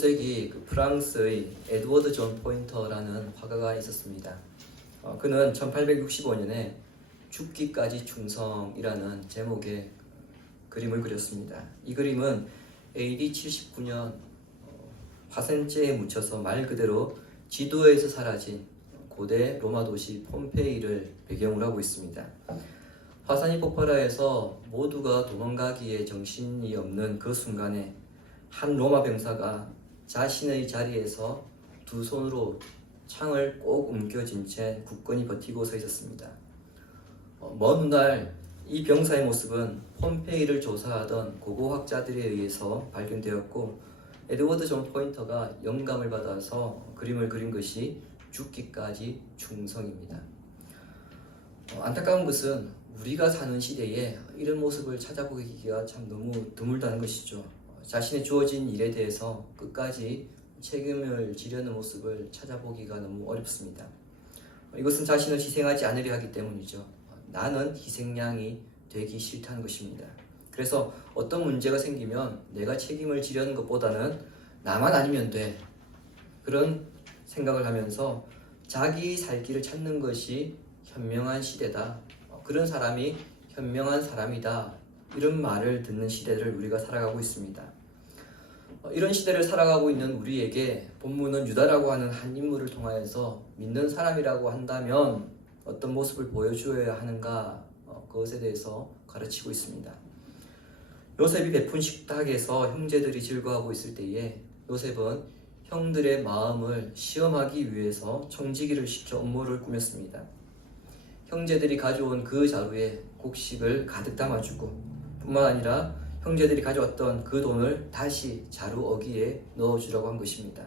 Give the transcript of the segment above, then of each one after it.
19세기 프랑스의 에드워드 존 포인터라는 화가가 있었습니다. 그는 1865년에 죽기까지 충성이라는 제목의 그림을 그렸습니다. 이 그림은 AD 79년 화산재에 묻혀서 말 그대로 지도에서 사라진 고대 로마 도시 폼페이를 배경으로 하고 있습니다. 화산이 폭발하여서 모두가 도망가기에 정신이 없는 그 순간에 한 로마 병사가 자신의 자리에서 두 손으로 창을 꼭 움켜쥔 채 굳건히 버티고 서 있었습니다. 먼 훗날 이 병사의 모습은 폼페이를 조사하던 고고학자들에 의해서 발견되었고, 에드워드 존 포인터가 영감을 받아서 그림을 그린 것이 죽기까지 충성입니다. 안타까운 것은 우리가 사는 시대에 이런 모습을 찾아보기가 참 너무 드물다는 것이죠. 자신의 주어진 일에 대해서 끝까지 책임을 지려는 모습을 찾아보기가 너무 어렵습니다. 이것은 자신을 희생하지 않으려 하기 때문이죠. 나는 희생양이 되기 싫다는 것입니다. 그래서 어떤 문제가 생기면 내가 책임을 지려는 것보다는 나만 아니면 돼, 그런 생각을 하면서 자기 살 길을 찾는 것이 현명한 시대다, 그런 사람이 현명한 사람이다, 이런 말을 듣는 시대를 우리가 살아가고 있습니다. 이런 시대를 살아가고 있는 우리에게 본문은 유다라고 하는 한 인물을 통하여서 믿는 사람이라고 한다면 어떤 모습을 보여주어야 하는가, 그것에 대해서 가르치고 있습니다. 요셉이 베푼 식탁에서 형제들이 즐거워하고 있을 때에 요셉은 형들의 마음을 시험하기 위해서 청지기를 시켜 음모를 꾸몄습니다. 형제들이 가져온 그 자루에 곡식을 가득 담아주고, 뿐만 아니라 형제들이 가져왔던 그 돈을 다시 자루 어기에 넣어주라고 한 것입니다.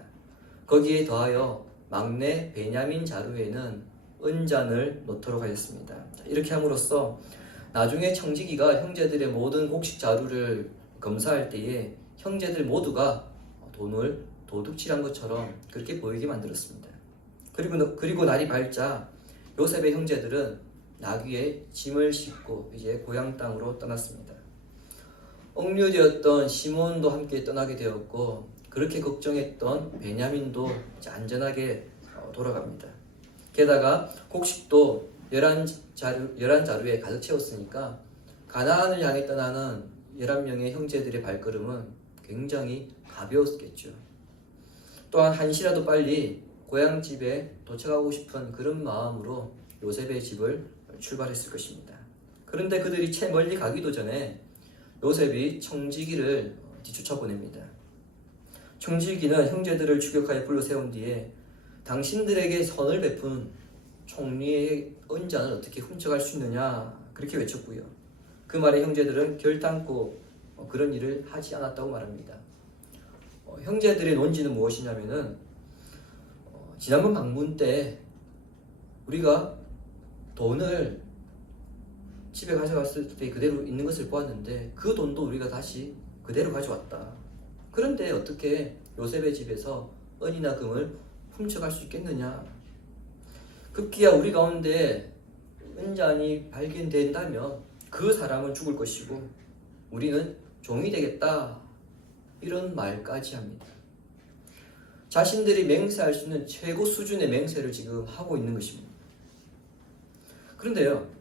거기에 더하여 막내 베냐민 자루에는 은잔을 넣도록 하였습니다. 이렇게 함으로써 나중에 청지기가 형제들의 모든 곡식 자루를 검사할 때에 형제들 모두가 돈을 도둑질한 것처럼 그렇게 보이게 만들었습니다. 그리고 날이 밝자 요셉의 형제들은 나귀에 짐을 싣고 이제 고향 땅으로 떠났습니다. 억류되었던 시몬도 함께 떠나게 되었고, 그렇게 걱정했던 베냐민도 안전하게 돌아갑니다. 게다가 곡식도 11자루에 가득 채웠으니까 가나안을 향해 떠나는 11명의 형제들의 발걸음은 굉장히 가벼웠겠죠. 또한 한시라도 빨리 고향집에 도착하고 싶은 그런 마음으로 요셉의 집을 출발했을 것입니다. 그런데 그들이 채 멀리 가기도 전에 요셉이 청지기를 뒤쫓아 보냅니다. 청지기는 형제들을 추격하여 불러 세운 뒤에 당신들에게 선을 베푼 총리의 은잔을 어떻게 훔쳐갈 수 있느냐, 그렇게 외쳤고요. 그 말에 형제들은 결단코 그런 일을 하지 않았다고 말합니다. 형제들의 논지는 무엇이냐면은 지난번 방문 때 우리가 돈을 집에 가져갔을 때 그대로 있는 것을 보았는데 그 돈도 우리가 다시 그대로 가져왔다. 그런데 어떻게 요셉의 집에서 은이나 금을 훔쳐갈 수 있겠느냐? 급기야 우리 가운데 은잔이 발견된다면 그 사람은 죽을 것이고 우리는 종이 되겠다, 이런 말까지 합니다. 자신들이 맹세할 수 있는 최고 수준의 맹세를 지금 하고 있는 것입니다. 그런데요,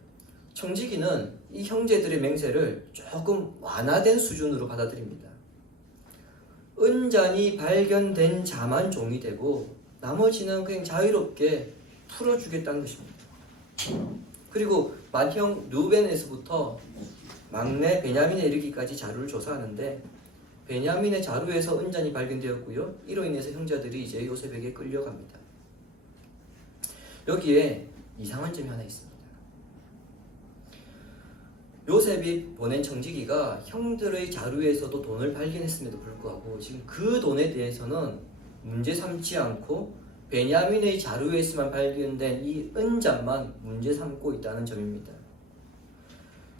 청지기는 이 형제들의 맹세를 조금 완화된 수준으로 받아들입니다. 은잔이 발견된 자만 종이 되고 나머지는 그냥 자유롭게 풀어주겠다는 것입니다. 그리고 맏형 르우벤에서부터 막내 베냐민에 이르기까지 자루를 조사하는데 베냐민의 자루에서 은잔이 발견되었고요. 이로 인해서 형제들이 이제 요셉에게 끌려갑니다. 여기에 이상한 점이 하나 있습니다. 요셉이 보낸 청지기가 형들의 자루에서도 돈을 발견했음에도 불구하고 지금 그 돈에 대해서는 문제 삼지 않고 베냐민의 자루에서만 발견된 이 은잔만 문제 삼고 있다는 점입니다.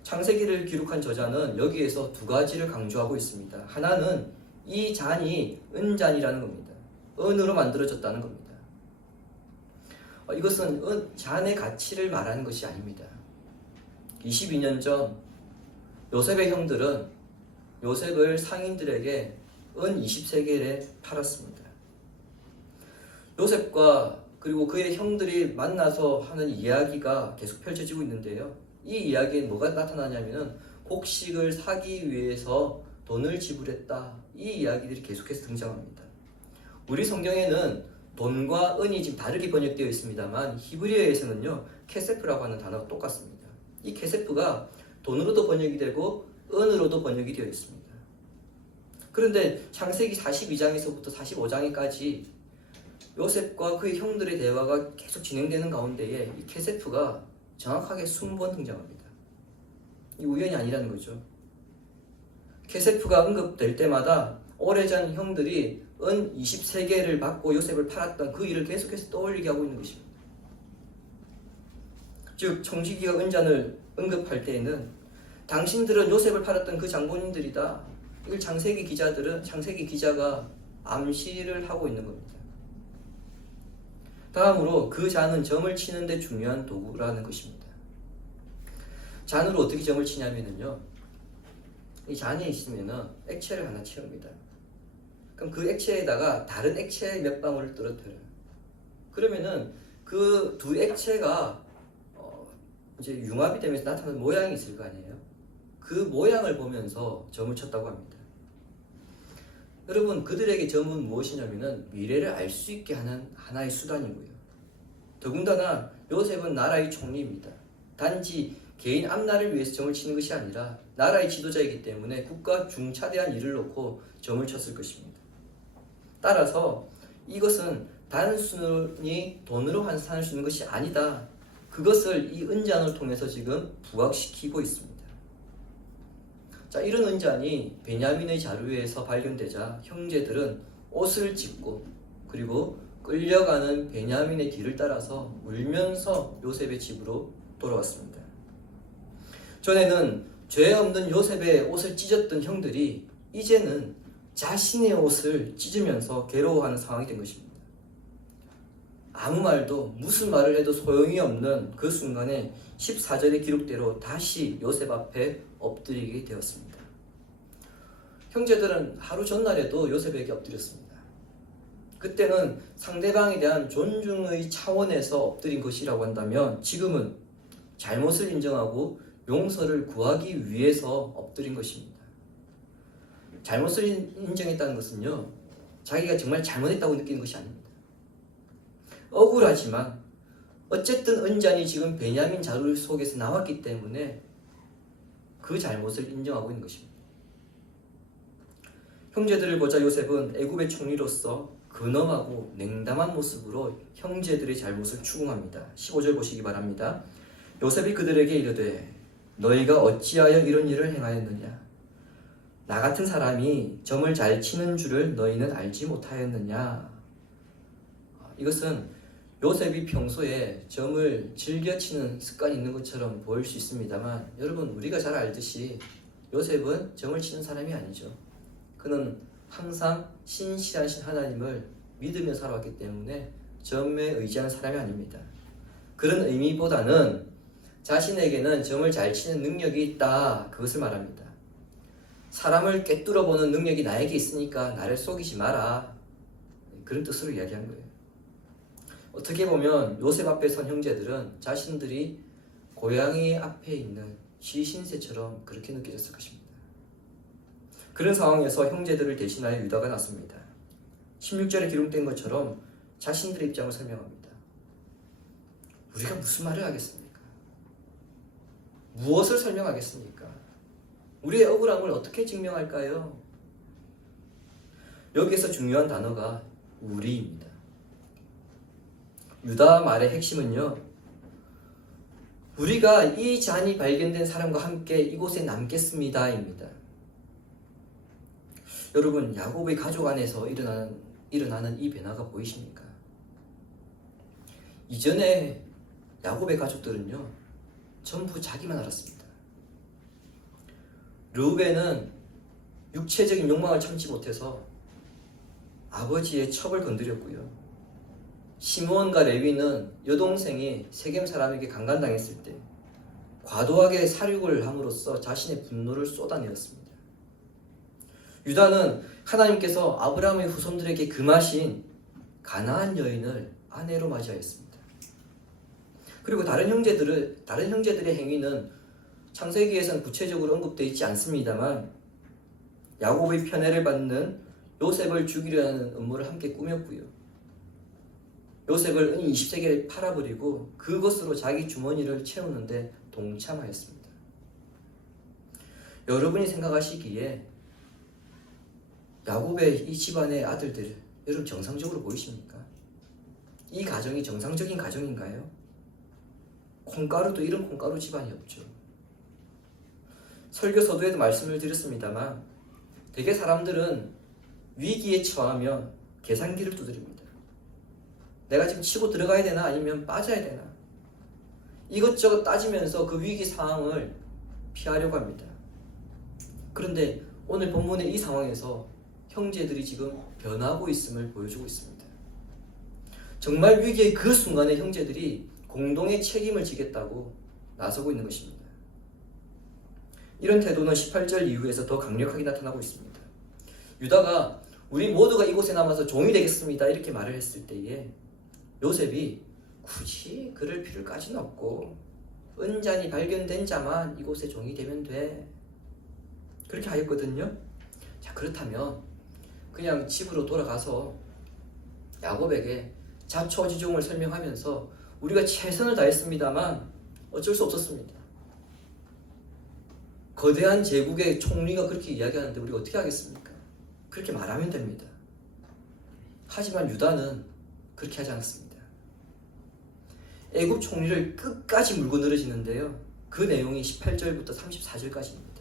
창세기를 기록한 저자는 여기에서 두 가지를 강조하고 있습니다. 하나는 이 잔이 은잔이라는 겁니다. 은으로 만들어졌다는 겁니다. 이것은 잔의 가치를 말하는 것이 아닙니다. 22년 전 요셉의 형들은 요셉을 상인들에게 은 20세겔에 팔았습니다. 요셉과 그리고 그의 형들이 만나서 하는 이야기가 계속 펼쳐지고 있는데요. 이 이야기에 뭐가 나타나냐면은 곡식을 사기 위해서 돈을 지불했다. 이 이야기들이 계속해서 등장합니다. 우리 성경에는 돈과 은이 지금 다르게 번역되어 있습니다만 히브리어에서는요 케세프라고 하는 단어가 똑같습니다. 이 케세프가 돈으로도 번역이 되고 은으로도 번역이 되어 있습니다. 그런데 창세기 42장에서부터 45장까지 요셉과 그의 형들의 대화가 계속 진행되는 가운데에 이 케세프가 정확하게 20번 등장합니다. 이 우연이 아니라는 거죠. 케세프가 언급될 때마다 오래전 형들이 은 20세겔을 받고 요셉을 팔았던 그 일을 계속해서 떠올리게 하고 있는 것입니다. 즉 청지기가 은잔을 언급할 때에는 당신들은 요셉을 팔았던 그 장본인들이다. 이걸 창세기 기자가 암시를 하고 있는 겁니다. 다음으로 그 잔은 점을 치는 데 중요한 도구라는 것입니다. 잔으로 어떻게 점을 치냐면요. 이 잔이 있으면은 액체를 하나 채웁니다. 그럼 그 액체에다가 다른 액체 몇 방울을 떨어뜨려요. 그러면은 그 두 액체가 이제 융합이 되면서 나타나는 모양이 있을 거 아니에요. 그 모양을 보면서 점을 쳤다고 합니다. 여러분 그들에게 점은 무엇이냐면은 미래를 알 수 있게 하는 하나의 수단이고요. 더군다나 요셉은 나라의 총리입니다. 단지 개인 앞날을 위해서 점을 치는 것이 아니라 나라의 지도자이기 때문에 국가 중차대한 일을 놓고 점을 쳤을 것입니다. 따라서 이것은 단순히 돈으로 환산할 수 있는 것이 아니다. 그것을 이 은잔을 통해서 지금 부각시키고 있습니다. 자, 이런 은잔이 베냐민의 자루에서 발견되자 형제들은 옷을 찢고 그리고 끌려가는 베냐민의 뒤를 따라서 울면서 요셉의 집으로 돌아왔습니다. 전에는 죄 없는 요셉의 옷을 찢었던 형들이 이제는 자신의 옷을 찢으면서 괴로워하는 상황이 된 것입니다. 아무 말도 무슨 말을 해도 소용이 없는 그 순간에 14절의 기록대로 다시 요셉 앞에 엎드리게 되었습니다. 형제들은 하루 전날에도 요셉에게 엎드렸습니다. 그때는 상대방에 대한 존중의 차원에서 엎드린 것이라고 한다면 지금은 잘못을 인정하고 용서를 구하기 위해서 엎드린 것입니다. 잘못을 인정했다는 것은요, 자기가 정말 잘못했다고 느끼는 것이 아닙니다. 억울하지만 어쨌든 은잔이 지금 베냐민 자루 속에서 나왔기 때문에 그 잘못을 인정하고 있는 것입니다. 형제들을 보자 요셉은 애굽의 총리로서 근엄하고 냉담한 모습으로 형제들의 잘못을 추궁합니다. 15절 보시기 바랍니다. 요셉이 그들에게 이르되 너희가 어찌하여 이런 일을 행하였느냐? 나 같은 사람이 점을 잘 치는 줄을 너희는 알지 못하였느냐? 이것은 요셉이 평소에 점을 즐겨 치는 습관이 있는 것처럼 보일 수 있습니다만 여러분 우리가 잘 알듯이 요셉은 점을 치는 사람이 아니죠. 그는 항상 신실하신 하나님을 믿으며 살아왔기 때문에 점에 의지하는 사람이 아닙니다. 그런 의미보다는 자신에게는 점을 잘 치는 능력이 있다. 그것을 말합니다. 사람을 꿰뚫어 보는 능력이 나에게 있으니까 나를 속이지 마라. 그런 뜻으로 이야기한 거예요. 어떻게 보면 요셉 앞에 선 형제들은 자신들이 고양이 앞에 있는 시신새처럼 그렇게 느껴졌을 것입니다. 그런 상황에서 형제들을 대신하여 유다가 났습니다. 16절에 기록된 것처럼 자신들의 입장을 설명합니다. 우리가 무슨 말을 하겠습니까? 무엇을 설명하겠습니까? 우리의 억울함을 어떻게 증명할까요? 여기에서 중요한 단어가 우리입니다. 유다 말의 핵심은요, 우리가 이 잔이 발견된 사람과 함께 이곳에 남겠습니다 입니다. 여러분 야곱의 가족 안에서 일어나는 이 변화가 보이십니까? 이전에 야곱의 가족들은요 전부 자기만 알았습니다. 르우벤은 육체적인 욕망을 참지 못해서 아버지의 첩을 건드렸고요. 시므온과 레위는 여동생이 세겜 사람에게 강간당했을 때 과도하게 살육을 함으로써 자신의 분노를 쏟아내었습니다. 유다는 하나님께서 아브라함의 후손들에게 금하신 가나안 여인을 아내로 맞이하였습니다. 그리고 다른 형제들의 행위는 창세기에선 구체적으로 언급되어 있지 않습니다만 야곱의 편애를 받는 요셉을 죽이려는 음모를 함께 꾸몄고요. 요셉을 은인 20세기에 팔아버리고 그것으로 자기 주머니를 채우는데 동참하였습니다. 여러분이 생각하시기에 야곱의 이 집안의 아들들, 여러분 정상적으로 보이십니까? 이 가정이 정상적인 가정인가요? 콩가루도 이런 콩가루 집안이 없죠. 설교 서두에도 말씀을 드렸습니다만 대개 사람들은 위기에 처하면 계산기를 두드립니다. 내가 지금 치고 들어가야 되나 아니면 빠져야 되나, 이것저것 따지면서 그 위기 상황을 피하려고 합니다. 그런데 오늘 본문의 이 상황에서 형제들이 지금 변하고 있음을 보여주고 있습니다. 정말 위기의 그 순간에 형제들이 공동의 책임을 지겠다고 나서고 있는 것입니다. 이런 태도는 18절 이후에서 더 강력하게 나타나고 있습니다. 유다가 우리 모두가 이곳에 남아서 종이 되겠습니다 이렇게 말을 했을 때에 요셉이 굳이 그럴 필요까지는 없고 은잔이 발견된 자만 이곳에 종이 되면 돼, 그렇게 하였거든요. 자, 그렇다면 그냥 집으로 돌아가서 야곱에게 자초지종을 설명하면서 우리가 최선을 다했습니다만 어쩔 수 없었습니다. 거대한 제국의 총리가 그렇게 이야기하는데 우리가 어떻게 하겠습니까? 그렇게 말하면 됩니다. 하지만 유다는 그렇게 하지 않았습니다. 애굽 총리를 끝까지 물고 늘어지는데요. 그 내용이 18절부터 34절까지입니다.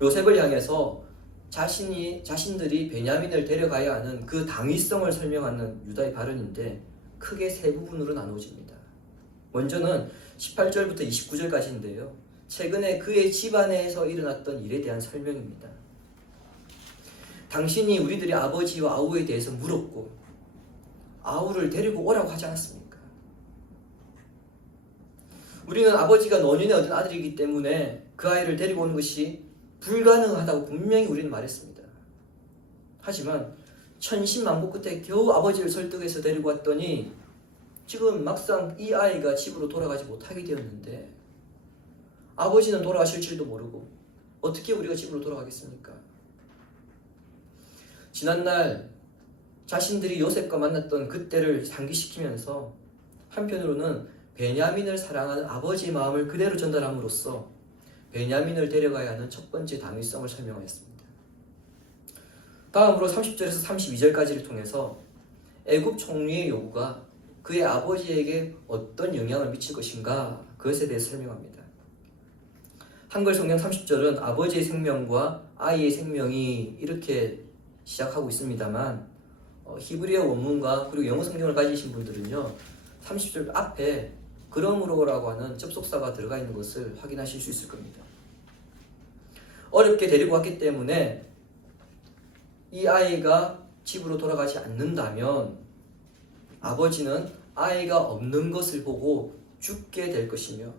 요셉을 향해서 자신들이 베냐민을 데려가야 하는 그 당위성을 설명하는 유다의 발언인데 크게 세 부분으로 나누어집니다. 먼저는 18절부터 29절까지인데요. 최근에 그의 집안에서 일어났던 일에 대한 설명입니다. 당신이 우리들의 아버지와 아우에 대해서 물었고 아우를 데리고 오라고 하지 않았습니까? 우리는 아버지가 노년에 얻은 아들이기 때문에 그 아이를 데리고 오는 것이 불가능하다고 분명히 우리는 말했습니다. 하지만 천신만고 끝에 겨우 아버지를 설득해서 데리고 왔더니 지금 막상 이 아이가 집으로 돌아가지 못하게 되었는데 아버지는 돌아가실지도 모르고 어떻게 우리가 집으로 돌아가겠습니까? 지난날 자신들이 요셉과 만났던 그때를 상기시키면서 한편으로는 베냐민을 사랑하는 아버지의 마음을 그대로 전달함으로써 베냐민을 데려가야 하는 첫 번째 당위성을 설명하였습니다. 다음으로 30절에서 32절까지를 통해서 애굽 총리의 요구가 그의 아버지에게 어떤 영향을 미칠 것인가, 그것에 대해서 설명합니다. 한글 성경 30절은 아버지의 생명과 아이의 생명이 이렇게 시작하고 있습니다만 히브리어 원문과 그리고 영어 성경을 가지신 분들은요 30절 앞에 그러므로라고 하는 접속사가 들어가 있는 것을 확인하실 수 있을 겁니다. 어렵게 데리고 왔기 때문에 이 아이가 집으로 돌아가지 않는다면 아버지는 아이가 없는 것을 보고 죽게 될 것이며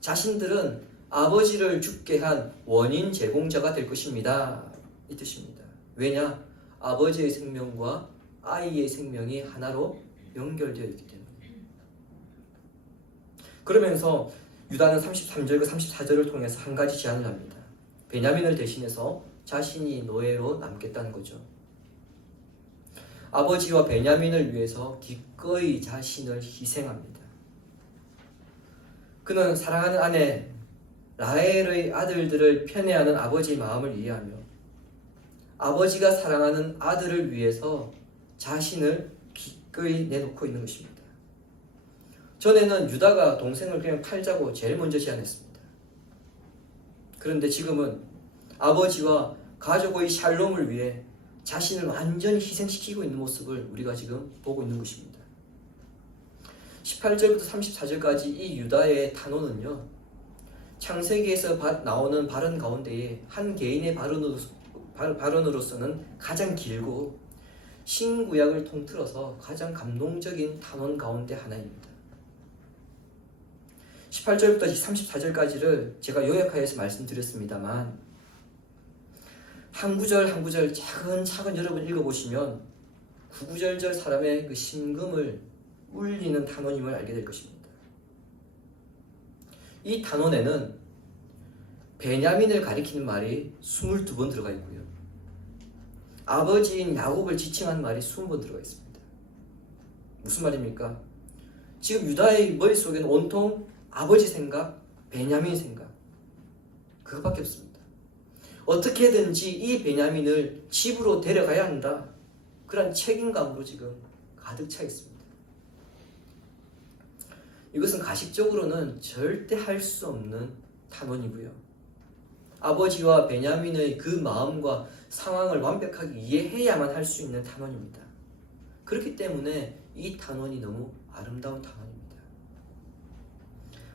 자신들은 아버지를 죽게 한 원인 제공자가 될 것입니다. 이 뜻입니다. 왜냐? 아버지의 생명과 아이의 생명이 하나로 연결되어 있기 때문에. 그러면서 유다는 33절과 34절을 통해서 한 가지 제안을 합니다. 베냐민을 대신해서 자신이 노예로 남겠다는 거죠. 아버지와 베냐민을 위해서 기꺼이 자신을 희생합니다. 그는 사랑하는 아내 라헬의 아들들을 편애하는 아버지의 마음을 이해하며 아버지가 사랑하는 아들을 위해서 자신을 기꺼이 내놓고 있는 것입니다. 전에는 유다가 동생을 그냥 팔자고 제일 먼저 제안했습니다. 그런데 지금은 아버지와 가족의 샬롬을 위해 자신을 완전히 희생시키고 있는 모습을 우리가 지금 보고 있는 것입니다. 18절부터 34절까지 이 유다의 탄원은요, 창세기에서 나오는 발언 가운데에 한 개인의 발언으로서는 가장 길고 신구약을 통틀어서 가장 감동적인 탄원 가운데 하나입니다. 18절부터 34절까지를 제가 요약하여서 말씀드렸습니다만 한 구절 한 구절 차근차근 여러분 읽어보시면 구구절절 사람의 그 심금을 울리는 단원임을 알게 될 것입니다. 이 단원에는 베냐민을 가리키는 말이 22번 들어가 있고요. 아버지인 야곱을 지칭한 말이 20번 들어가 있습니다. 무슨 말입니까? 지금 유다의 머릿속에는 온통 아버지 생각, 베냐민 생각, 그것밖에 없습니다. 어떻게든지 이 베냐민을 집으로 데려가야 한다. 그런 책임감으로 지금 가득 차 있습니다. 이것은 가식적으로는 절대 할 수 없는 탄원이고요. 아버지와 베냐민의 그 마음과 상황을 완벽하게 이해해야만 할 수 있는 탄원입니다. 그렇기 때문에 이 탄원이 너무 아름다운 탄원입니다.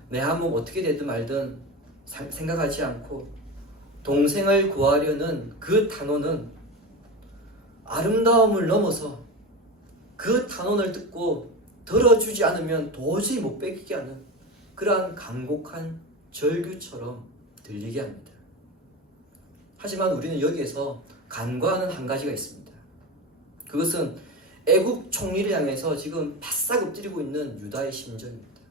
내 한 몸 어떻게 되든 말든 생각하지 않고 동생을 구하려는 그 탄원은 아름다움을 넘어서 그 탄원을 듣고 들어주지 않으면 도저히 못 뺏기게 하는 그러한 간곡한 절규처럼 들리게 합니다. 하지만 우리는 여기에서 간과하는 한 가지가 있습니다. 그것은 애국 총리를 향해서 지금 바싹 엎드리고 있는 유다의 심정입니다.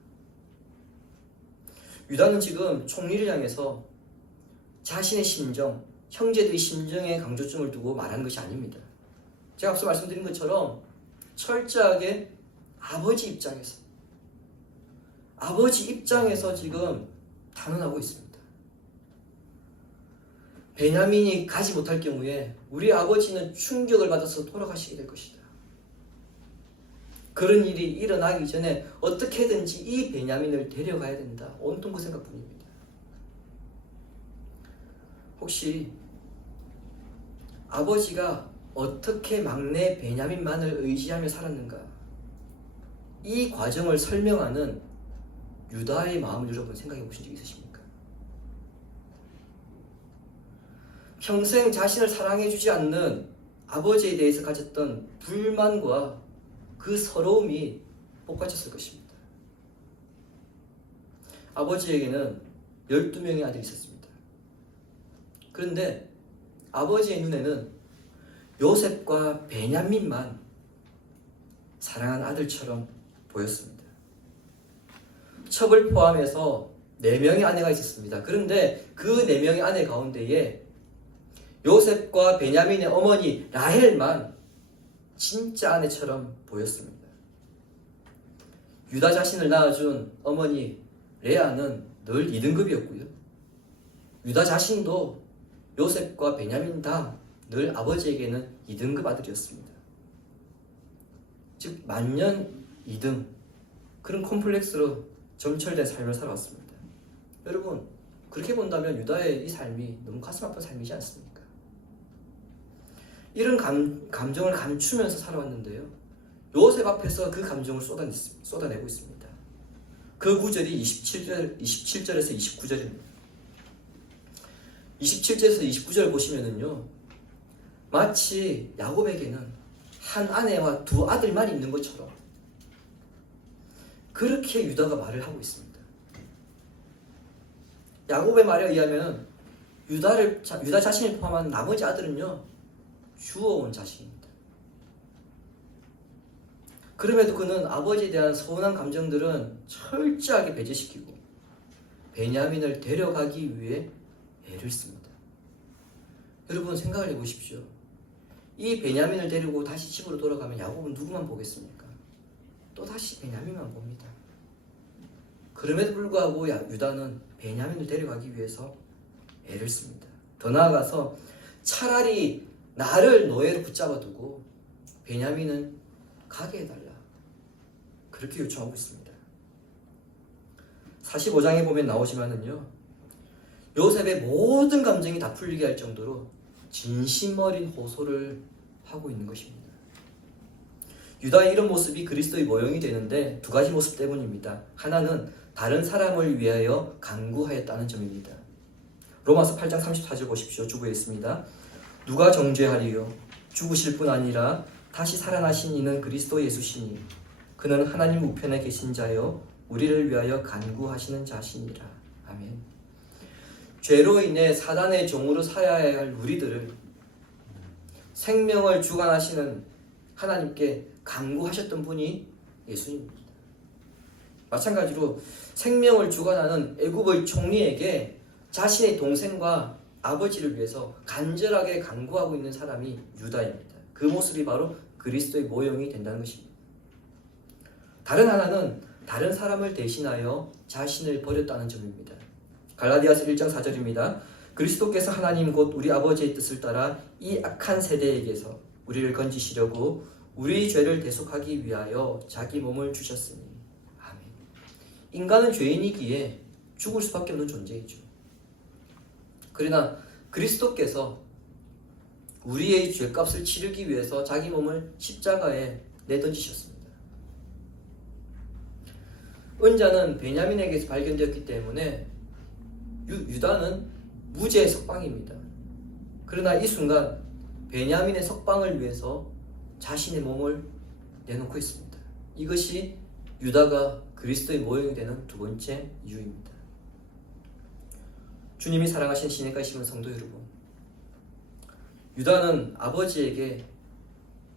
유다는 지금 총리를 향해서 자신의 심정, 형제들의 심정에 강조점을 두고 말하는 것이 아닙니다. 제가 앞서 말씀드린 것처럼 철저하게 아버지 입장에서 지금 단언하고 있습니다. 베냐민이 가지 못할 경우에 우리 아버지는 충격을 받아서 돌아가시게 될 것이다. 그런 일이 일어나기 전에 어떻게든지 이 베냐민을 데려가야 된다. 온통 그 생각뿐입니다. 혹시 아버지가 어떻게 막내 베냐민만을 의지하며 살았는가? 이 과정을 설명하는 유다의 마음을 여러분 생각해 보신 적 있으십니까? 평생 자신을 사랑해주지 않는 아버지에 대해서 가졌던 불만과 그 서러움이 복받쳤을 것입니다. 아버지에게는 12명의 아들이 있었습니다. 그런데 아버지의 눈에는 요셉과 베냐민만 사랑한 아들처럼 보였습니다. 첩을 포함해서 4명의 아내가 있었습니다. 그런데 그 4명의 아내 가운데에 요셉과 베냐민의 어머니 라헬만 진짜 아내처럼 보였습니다. 유다 자신을 낳아준 어머니 레아는 늘 2등급이었고요. 유다 자신도 요셉과 베냐민 다 늘 아버지에게는 2등급 아들이었습니다. 즉 만년 2등, 그런 콤플렉스로 점철된 삶을 살아왔습니다. 여러분, 그렇게 본다면 유다의 이 삶이 너무 가슴 아픈 삶이지 않습니까? 이런 감정을 감추면서 살아왔는데요, 요셉 앞에서 그 감정을 쏟아내고 있습니다. 그 구절이 27절에서 29절입니다. 27절에서 29절 보시면은요, 마치 야곱에게는 한 아내와 2 아들만 있는 것처럼 그렇게 유다가 말을 하고 있습니다. 야곱의 말에 의하면 유다 자신을 포함한 나머지 아들은요, 주워온 자식입니다. 그럼에도 그는 아버지에 대한 서운한 감정들은 철저하게 배제시키고 베냐민을 데려가기 위해 애를 씁니다. 여러분 생각을 해보십시오. 이 베냐민을 데리고 다시 집으로 돌아가면 야곱은 누구만 보겠습니까? 또 다시 베냐민만 봅니다. 그럼에도 불구하고 유다는 베냐민을 데려가기 위해서 애를 씁니다. 더 나아가서 차라리 나를 노예로 붙잡아두고 베냐민은 가게 해달라, 그렇게 요청하고 있습니다. 45장에 보면 나오지만은요, 요셉의 모든 감정이 다 풀리게 할 정도로 진심 어린 호소를 하고 있는 것입니다. 유다의 이런 모습이 그리스도의 모형이 되는데 2가지 모습 때문입니다. 하나는 다른 사람을 위하여 간구하였다는 점입니다. 로마서 8장 34절 보십시오. 주부에 있습니다. 누가 정죄하리요? 죽으실 뿐 아니라 다시 살아나신 이는 그리스도 예수시니 그는 하나님 우편에 계신 자여 우리를 위하여 간구하시는 자시니라. 아멘. 죄로 인해 사단의 종으로 살아야 할 우리들을 생명을 주관하시는 하나님께 간구하셨던 분이 예수님입니다. 마찬가지로 생명을 주관하는 애굽의 총리에게 자신의 동생과 아버지를 위해서 간절하게 간구하고 있는 사람이 유다입니다. 그 모습이 바로 그리스도의 모형이 된다는 것입니다. 다른 하나는 다른 사람을 대신하여 자신을 버렸다는 점입니다. 갈라디아서 1장 4절입니다. 그리스도께서 하나님 곧 우리 아버지의 뜻을 따라 이 악한 세대에게서 우리를 건지시려고 우리 죄를 대속하기 위하여 자기 몸을 주셨으니. 아멘. 인간은 죄인이기에 죽을 수밖에 없는 존재이죠. 그러나 그리스도께서 우리의 죄값을 치르기 위해서 자기 몸을 십자가에 내던지셨습니다. 은자는 베냐민에게서 발견되었기 때문에 유다는 무죄의 석방입니다. 그러나 이 순간 베냐민의 석방을 위해서 자신의 몸을 내놓고 있습니다. 이것이 유다가 그리스도의 모형이 되는 두 번째 이유입니다. 주님이 사랑하신 시내가 심은 성도 여러분, 유다는 아버지에게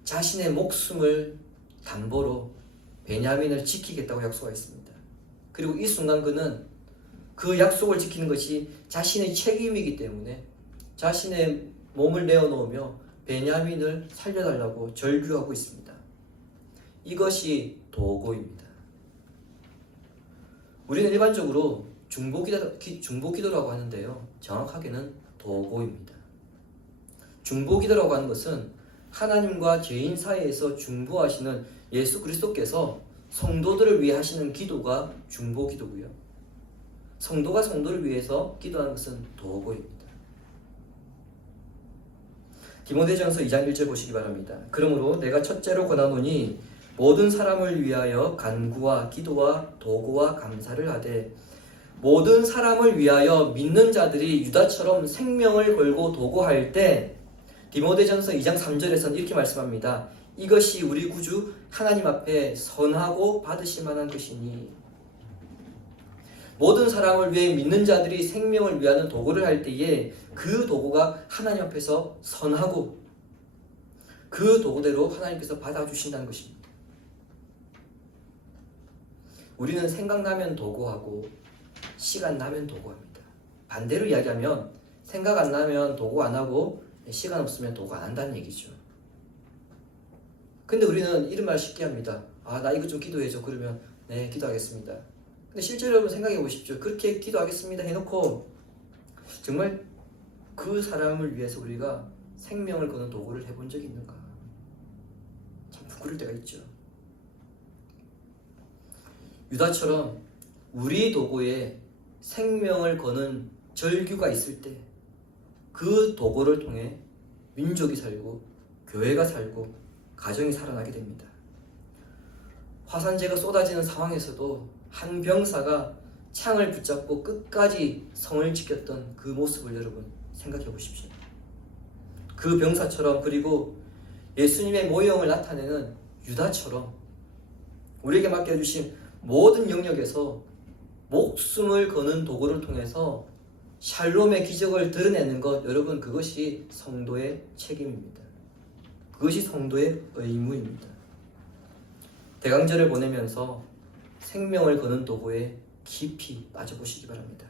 자신의 목숨을 담보로 베냐민을 지키겠다고 약속하였습니다. 그리고 이 순간 그는 그 약속을 지키는 것이 자신의 책임이기 때문에 자신의 몸을 내어놓으며 베냐민을 살려달라고 절규하고 있습니다. 이것이 도고입니다. 우리는 일반적으로 중보기도라고 하는데요. 정확하게는 도고입니다. 중보기도라고 하는 것은 하나님과 죄인 사이에서 중보하시는 예수 그리스도께서 성도들을 위해 하시는 기도가 중보기도고요. 성도가 성도를 위해서 기도하는 것은 도고입니다. 디모데전서 2장 1절 보시기 바랍니다. 그러므로 내가 첫째로 권하노니 모든 사람을 위하여 간구와 기도와 도고와 감사를 하되 모든 사람을 위하여 믿는 자들이 유다처럼 생명을 걸고 도고할 때 디모데전서 2장 3절에서는 이렇게 말씀합니다. 이것이 우리 구주 하나님 앞에 선하고 받으실 만한 것이니. 모든 사람을 위해 믿는 자들이 생명을 위하는 도구를 할 때에 그 도구가 하나님 앞에서 선하고 그 도구대로 하나님께서 받아주신다는 것입니다. 우리는 생각나면 도구하고 시간 나면 도구합니다. 반대로 이야기하면 생각 안 나면 도구 안 하고 시간 없으면 도구 안 한다는 얘기죠. 근데 우리는 이런 말 쉽게 합니다. 나 이거 좀 기도해줘. 그러면 네, 기도하겠습니다. 근데 실제로 여러분 생각해 보십시오. 그렇게 기도하겠습니다 해놓고 정말 그 사람을 위해서 우리가 생명을 거는 도구를 해본 적이 있는가? 참 부끄러울 때가 있죠. 유다처럼 우리 도구에 생명을 거는 절규가 있을 때 그 도구를 통해 민족이 살고 교회가 살고 가정이 살아나게 됩니다. 화산재가 쏟아지는 상황에서도 한 병사가 창을 붙잡고 끝까지 성을 지켰던 그 모습을 여러분 생각해 보십시오. 그 병사처럼 그리고 예수님의 모형을 나타내는 유다처럼 우리에게 맡겨주신 모든 영역에서 목숨을 거는 도구를 통해서 샬롬의 기적을 드러내는 것, 여러분 그것이 성도의 책임입니다. 그것이 성도의 의무입니다. 대강절을 보내면서 생명을 거는 도구에 깊이 빠져보시기 바랍니다.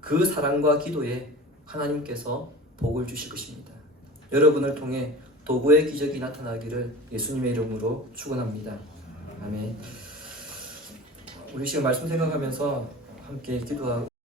그 사랑과 기도에 하나님께서 복을 주실 것입니다. 여러분을 통해 도구의 기적이 나타나기를 예수님의 이름으로 축원합니다. 아멘. 우리 지금 말씀 생각하면서 함께 기도하고